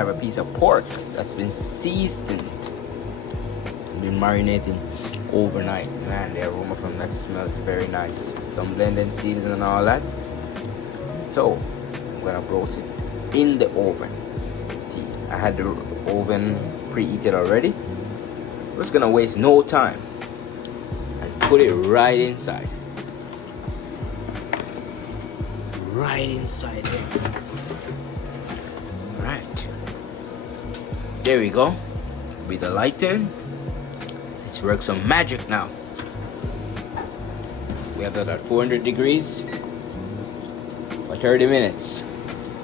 have a piece of pork that's been seasoned, been marinating overnight. Man, the aroma from that smells very nice. Some blended seasoning and all that. So I'm gonna roast it in the oven. Let's see, I had the oven preheated already. I'm just gonna waste no time and put it right inside. Right inside there. Right. There we go. With the light in. Let's work some magic now. We have that at 400 degrees for 30 minutes.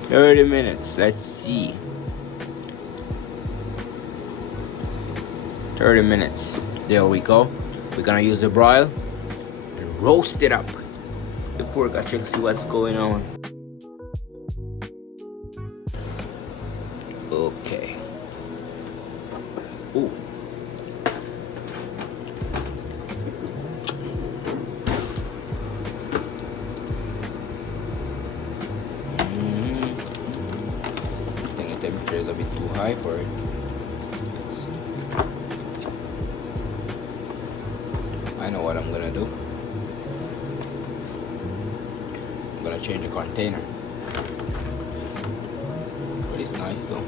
30 minutes. Let's see. 30 minutes. There we go. We're gonna use the broil and roast it up. The pork, I check see what's going on. Okay. Ooh. I think the temperature is a bit too high for it. Let's see. I know what I'm gonna do. I'm gonna change the container. But it's nice though.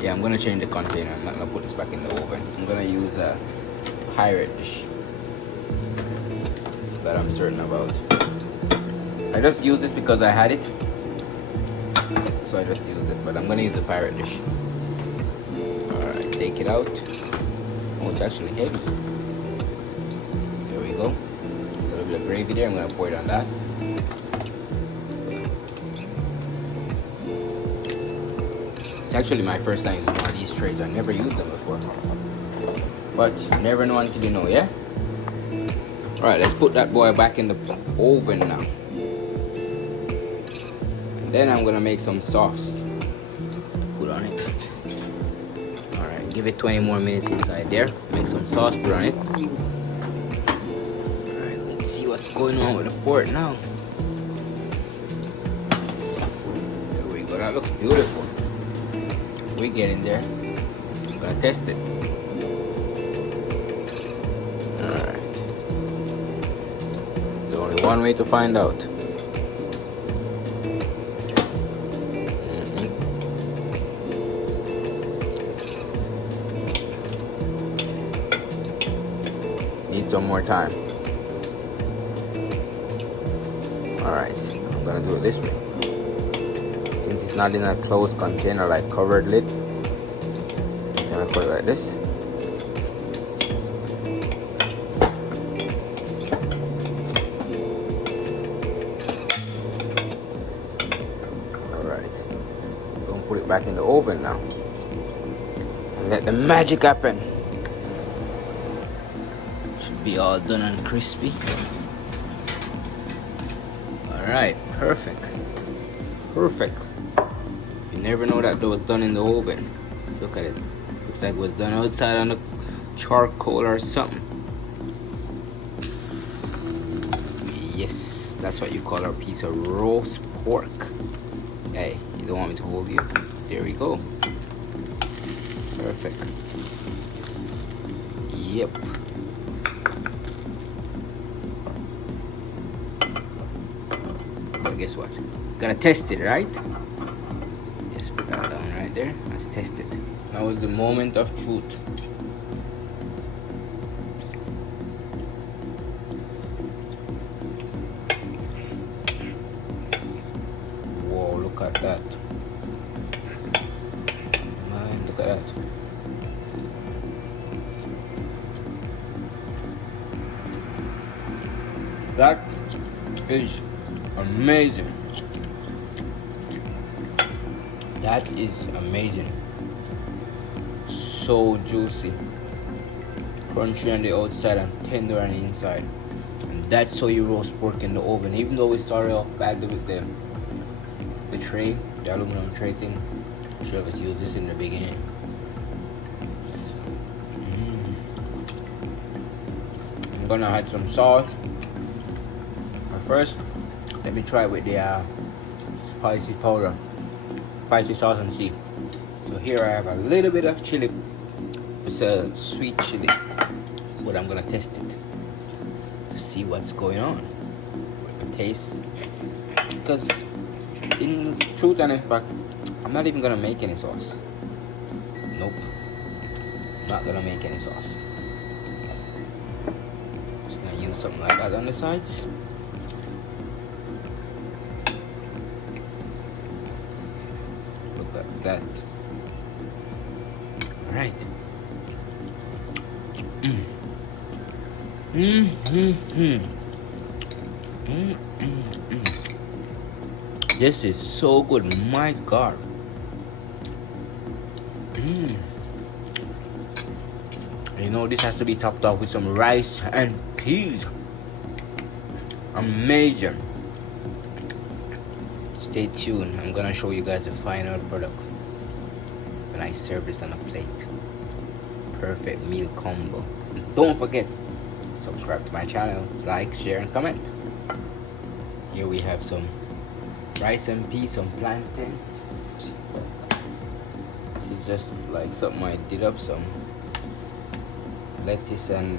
Yeah, I'm gonna change the container. I'm not gonna put this back in the oven. I'm gonna use a pirate dish that I'm certain about. I just used this because I had it, so I just used it. But I'm gonna use the pirate dish. All right, take it out. Oh, it's actually heavy. There we go. A little bit of gravy there. I'm gonna pour it on that. It's actually my first time using one of these trays. I never used them before. But you never know until you know, yeah? Alright, let's put that boy back in the oven now. And then I'm gonna make some sauce. Put on it. Alright, give it 20 more minutes inside there. Make some sauce, put on it. Alright, let's see what's going on with the pork now. There we go, that looks beautiful. We get in there. I'm gonna test it. Alright. There's only one way to find out. Need some more time. Alright, I'm gonna do it this way. Since it's not in a closed container like covered lid, I'm gonna put it like this. Alright, I'm gonna put it back in the oven now and let the magic happen. Should be all done and crispy. Alright, perfect. Perfect. You never know that was done in the oven. Look at it. Looks like it was done outside on the charcoal or something. Yes, that's what you call our piece of roast pork. Hey, you don't want me to hold you? There we go. Perfect. Yep. But guess what? Gotta test it, right? Just put that down right there. Let's test it. Now is the moment of truth. Whoa, look at that. Man, look at that. That is amazing. That is amazing. So juicy, crunchy on the outside and tender on the inside. And that's how you roast pork in the oven. Even though we started off badly with the tray, the aluminum tray thing, should have used this in the beginning. I'm gonna add some sauce. But first, let me try with the spicy powder, spicy sauce, and see. So here I have a little bit of chili. It's a sweet chili, but I'm gonna test it to see what's going on. The taste, because in truth and in fact, I'm not even gonna make any sauce. Nope, not gonna make any sauce. Just gonna use something like that on the sides. Look at that. All right. This is so good, my God. You know, this has to be topped off with some rice and peas. Amazing. Stay tuned. I'm gonna show you guys the final product when I serve this on a plate. Perfect meal combo. And don't forget, subscribe to my channel, like, share, and comment. Here we have some rice and peas, some plantain. This is just like something I did up, some lettuce and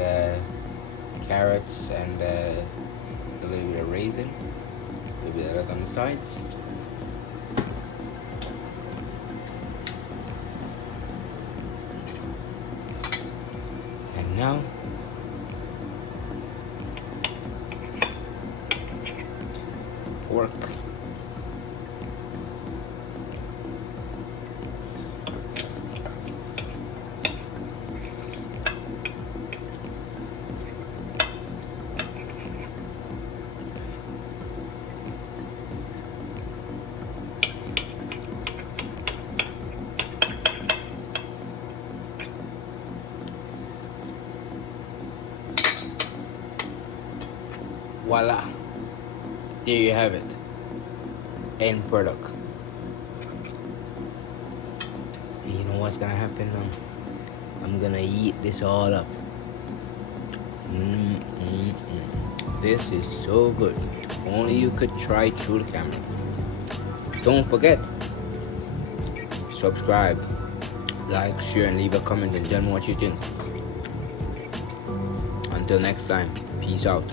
carrots and a little bit of raisin, a little bit of that on the sides. And now pork. Voila, there you have it, end product. And you know what's gonna happen now? I'm gonna eat this all up. This is so good. Only you could try through the camera. Don't forget, subscribe, like, share, and leave a comment and tell me what you think. Until next time, peace out.